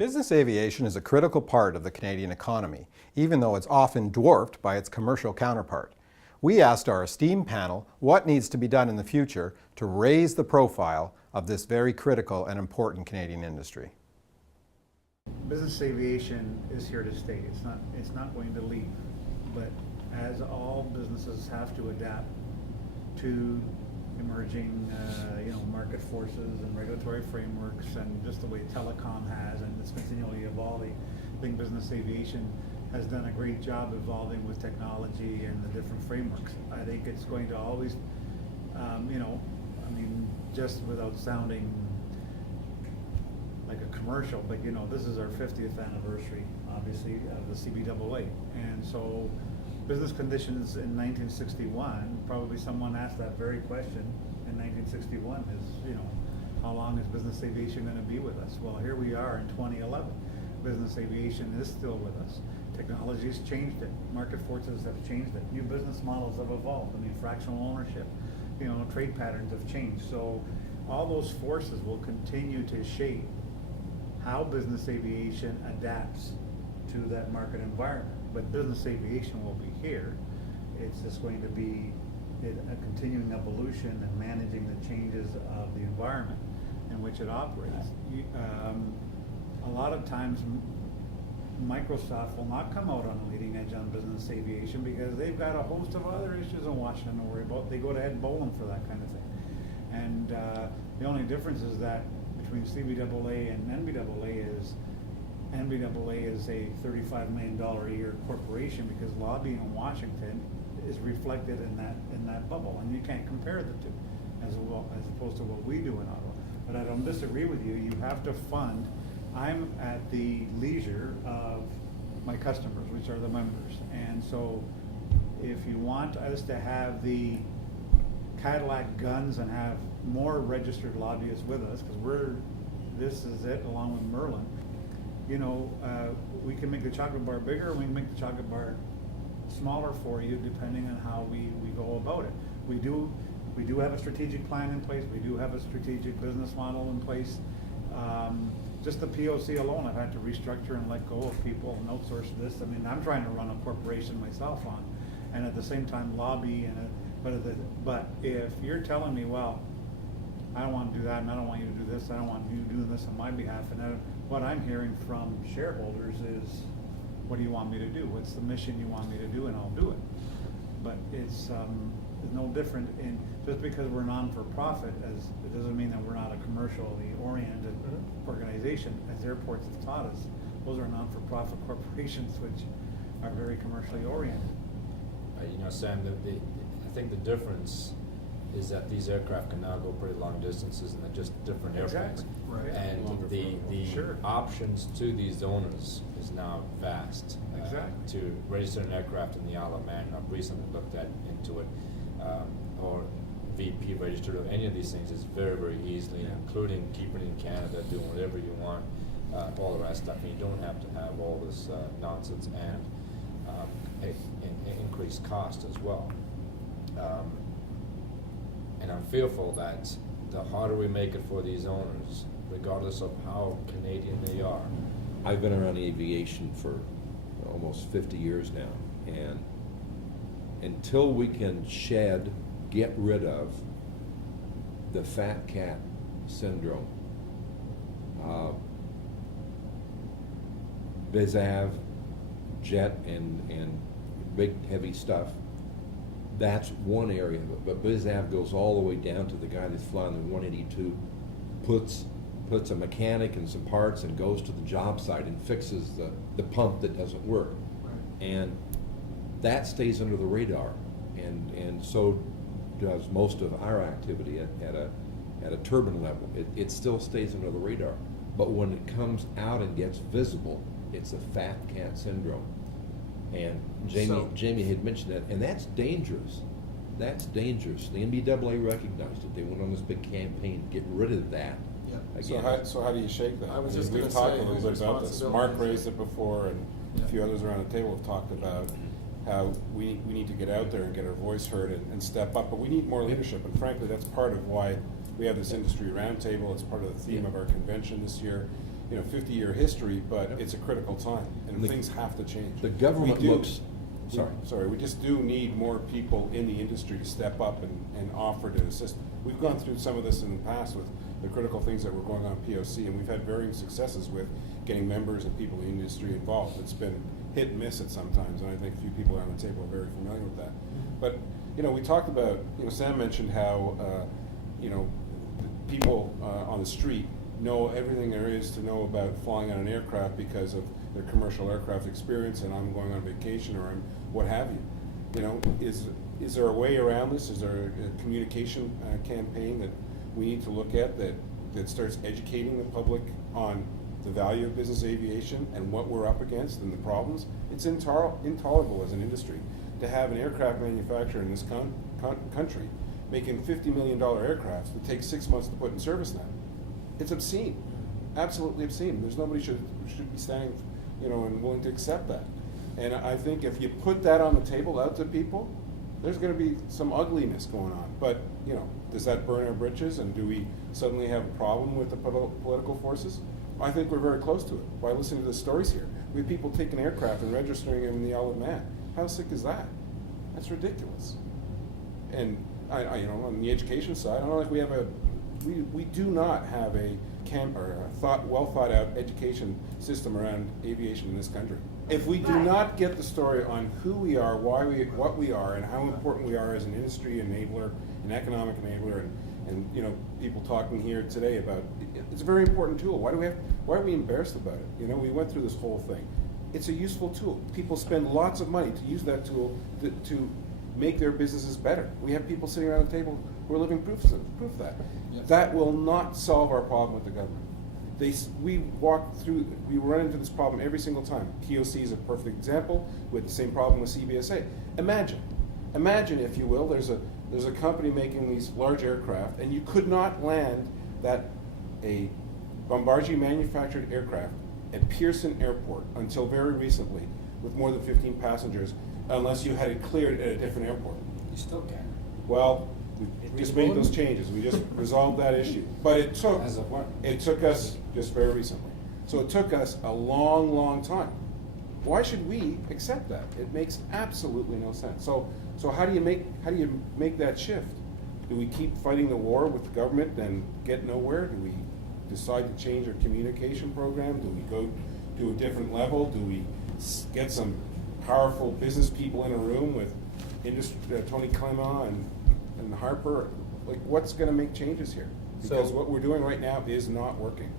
Business aviation is a critical part of the Canadian economy, even though it's often dwarfed by its commercial counterpart. We asked our esteemed panel what needs to be done in the future to raise the profile of this very critical and important Canadian industry. Business aviation is here to stay. It's not going to leave. But as all businesses have to adapt to emerging market forces and regulatory frameworks, and just the way telecom has, and it's continually evolving. I think business aviation has done a great job evolving with technology and the different frameworks. I think it's going to always, just without sounding like a commercial, but this is our 50th anniversary, obviously, of the CBAA. And so business conditions in 1961, probably someone asked that very question in 1961 is, how long is business aviation going to be with us? Well, here we are in 2011. Business aviation is still with us. Technology has changed it. Market forces have changed it. New business models have evolved. Fractional ownership, trade patterns have changed. So all those forces will continue to shape how business aviation adapts to that market environment. But business aviation will be here. It's just going to be a continuing evolution and managing the changes of the environment in which it operates. A lot of times Microsoft will not come out on the leading edge on business aviation because they've got a host of other issues in Washington to worry about. They go to Ed Boland for that kind of thing. And the only difference is that between CBAA and NBAA is NBAA is a $35 million a year corporation because lobbying in Washington is reflected in that bubble, and you can't compare the two as opposed to what we do in Ottawa. But I don't disagree with you. You have to fund. I'm at the leisure of my customers, which are the members, and so if you want us to have the Cadillac guns and have more registered lobbyists with us, because this is it along with Merlin. We can make the chocolate bar bigger, we can make the chocolate bar smaller for you depending on how we go about it. We do have a strategic plan in place, we do have a strategic business model in place. Just the POC alone, I've had to restructure and let go of people and outsource this. I'm trying to run a corporation myself on, and at the same time lobby. But if you're telling me, well, I don't want to do that, and I don't want you to do this, I don't want you doing this on my behalf, and what I'm hearing from shareholders is, what do you want me to do? What's the mission you want me to do, and I'll do it. But it's no different in just because we're non-for-profit, as it doesn't mean that we're not a commercially oriented organization. As airports have taught us, those are non-for-profit corporations which are very commercially oriented. Sam, I think the difference is that these aircraft can now go pretty long distances, and they're just different airplanes. Exactly. Right. And the Sure. options to these owners is now vast. Exactly. To register an aircraft in the Isle of Man, I've recently looked into it, or VP registered, or any of these things is very, very easily, including keeping it in Canada, doing whatever you want, all the rest of stuff. And you don't have to have all this nonsense and increased cost as well. And I'm fearful that the harder we make it for these owners, regardless of how Canadian they are. I've been around aviation for almost 50 years now, and until we can get rid of the fat cat syndrome, BizAv, jet, and big heavy stuff, that's one area of it. But BizAv goes all the way down to the guy that's flying the 182, puts a mechanic and some parts and goes to the job site and fixes the pump that doesn't work. Right. And that stays under the radar, and so does most of our activity at a turbine level. It still stays under the radar, but when it comes out and gets visible, it's a fat cat syndrome. And Jamie had mentioned that, and that's dangerous. That's dangerous. The NBAA recognized it. They went on this big campaign to get rid of that. Yeah. So how do you shake that? I was just we've going to talked say, a little bit about this. Mark raised it before, and a few others around the table have talked about how we need to get out there and get our voice heard and step up. But we need more leadership, and frankly, that's part of why we have this industry roundtable. It's part of the theme of our convention this year. 50-year history, but Yep. it's a critical time, and The- things have to change. The government We do- looks, sorry. We just do need more people in the industry to step up and offer to assist. We've gone through some of this in the past with the critical things that were going on in POC, and we've had varying successes with getting members and people in the industry involved. It's been hit and miss at sometimes, and I think a few people around the table are very familiar with that. But, we talked about, Sam mentioned how, people on the street know everything there is to know about flying on an aircraft because of their commercial aircraft experience, and I'm going on vacation or I'm what have you. Is there a way around this? Is there a communication campaign that we need to look at that starts educating the public on the value of business aviation and what we're up against and the problems? It's intolerable as an industry to have an aircraft manufacturer in this country making $50 million aircrafts that take 6 months to put in service now. It's obscene, absolutely obscene. There's nobody should be standing, and willing to accept that. And I think if you put that on the table out to people, there's going to be some ugliness going on. But does that burn our britches? And do we suddenly have a problem with the political forces? I think we're very close to it by listening to the stories here. We have people taking aircraft and registering them in the Isle of Man. How sick is that? That's ridiculous. And I on the education side, I don't think we do not have a well thought out education system around aviation in this country. If we do not get the story on who we are, what we are, and how important we are as an industry enabler, an economic enabler, and people talking here today about it's a very important tool. Why are we embarrassed about it? We went through this whole thing. It's a useful tool. People spend lots of money to use that tool to make their businesses better. We have people sitting around the table who are living proof of that. Yes. That will not solve our problem with the government. We run into this problem every single time. POC is a perfect example. We had the same problem with CBSA. Imagine, if you will, there's a company making these large aircraft, and you could not land a Bombardier manufactured aircraft at Pearson Airport until very recently with more than 15 passengers, unless you had it cleared at a different airport. You still can. Well, we just made those changes. We just resolved that issue. But it took us just very recently. So it took us a long, long time. Why should we accept that? It makes absolutely no sense. So how do you make that shift? Do we keep fighting the war with the government and get nowhere? Do we decide to change our communication program? Do we go to a different level? Do we get some powerful business people in a room with Tony Clement and Harper? Like, what's going to make changes here? Because what we're doing right now is not working.